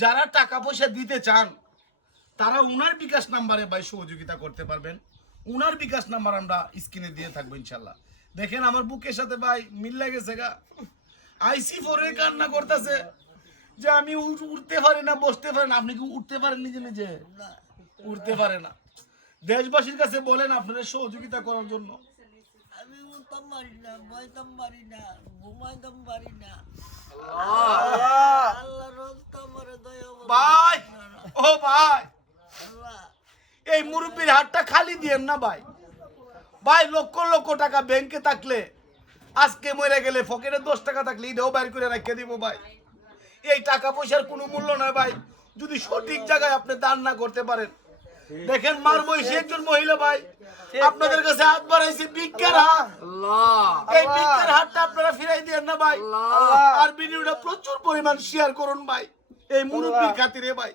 যারা টাকা পয়সা দিতে চান তারা উনার বিকাশ নাম্বারে ভাই সহযোগিতা করতে পারবেন। উনার বিকাশ নাম্বার আমরা স্ক্রিনে দিয়ে থাকবো ইনশাল্লাহ। দেখেন আমার বুকের সাথে ভাই মিল লাগেছে গা। আইসি ফোরে কান্না করতেছে যে আমি উঠতে পারি না, বসতে পারি না। আপনি কি উঠতে পারেন নিজে নিজে? উঠতে পারে না। দেশবাসীর কাছে বলেন আপনাদের সহযোগিতা করার জন্য। আমি উঠতাম পারি না, বইতাম পারি না, ঘুমাইতাম পারি না। আল্লাহ রস্তা আমারে দয়া করুন। ভাই ও ভাই, আল্লাহ এই মুরব্বীর হাতটা খালি দিয়েন না ভাই। ভাই লক্ষ লক্ষ টাকা ব্যাংকে থাকলে আজকে মরে গেলে পকেটে 10 টাকা থাকলে এটাও বাইর করে রেখে দিব ভাই। এই টাকা পয়সার কোনো মূল্য নয় ভাই, যদি সঠিক জায়গায় আপনি দান না করতে পারেন। দেখেন মার বয়সী একজন মহিলা ভাই আপনাদের কাছে হাত বাড়াইছে ভিক্ষার হাত। এই ভিক্ষার হাতটা আপনারা ফিরাই দেন না ভাই। আর ভিডিওটা প্রচুর পরিমাণ শেয়ার করুন ভাই, এই মুরব্বীর খাতিরে ভাই।